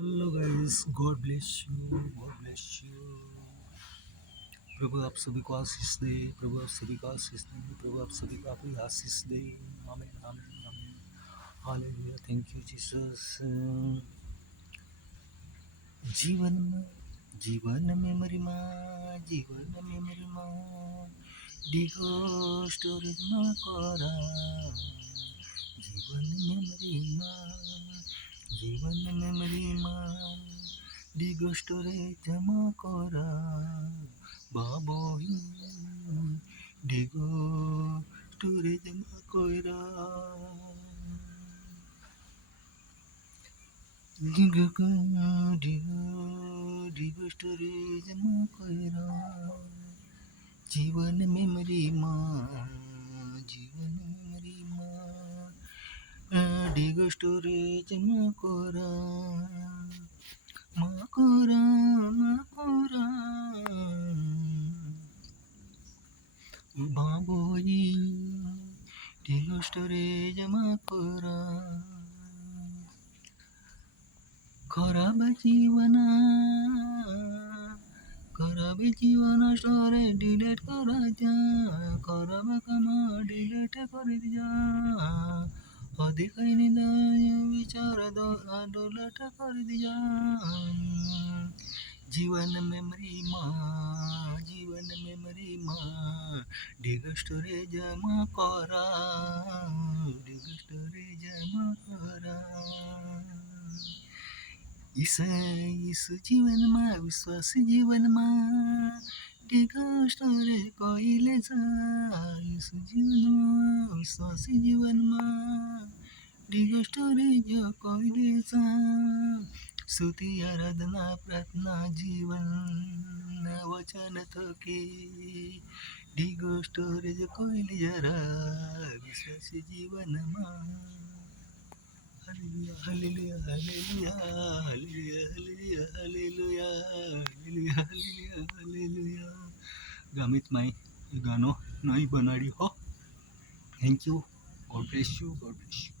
Hello guys God bless you God bless you प्रभु आप सभी को आशीष दे, प्रभु आप सभी को आशीष दे, प्रभु आप सभी को अपनी आशीष दे। आमीन आमीन आमीन हालेलुया थैंक यू जीसस जीवन जीवन में मेरी माँ, जीवन में मेरी माँ। डिगो स्टोरेज में करा। जीवन में मेरी माँ, जीवन माँ डिगो स्टोरेज जमा करा বাবহি ডিগো ট্যুরিজম কইরা ডিগো ডিগো ডিগো ট্যুরিজম কইরা জীবন মেমরি মা জীবন মেমরি মা ডিগো স্টোরেজ মা করা মা ঢেঙ্গু স্টোরেজ মাকুরা ખરાબ જીવન ખરાબ જીવન સ્ટોરે ડિલેટ કરા જા ખરાબ કામા ડિલેટ કરી દીજા অধিকাই নিদায় বিচার দোলাট করে দিয়া জীবন মেমরি মা, জীবন মেমরি মা। ডিগস্টরে জমা जमा करा জমা इस जीवन जीवनमा विश्वास जीवनमा डिगस्टरे कहिले इस जीवन जीवनमा विश्वास जीवनमा डिगस्टरे जो कहिले छ स्तुति आराधना प्रार्थना जीवन वचन थोकी જીવન વચન થકી ડિગો સ્ટોરેજ કહીલે જરા વિશ્વાસ જીવનમાં Hallelujah, hallelujah, hallelujah, hallelujah, hallelujah, hallelujah, hallelujah, hallelujah. Gamit માઈ એ ગાનો નહીં બનાડ્યું હો thank you God bless you God bless you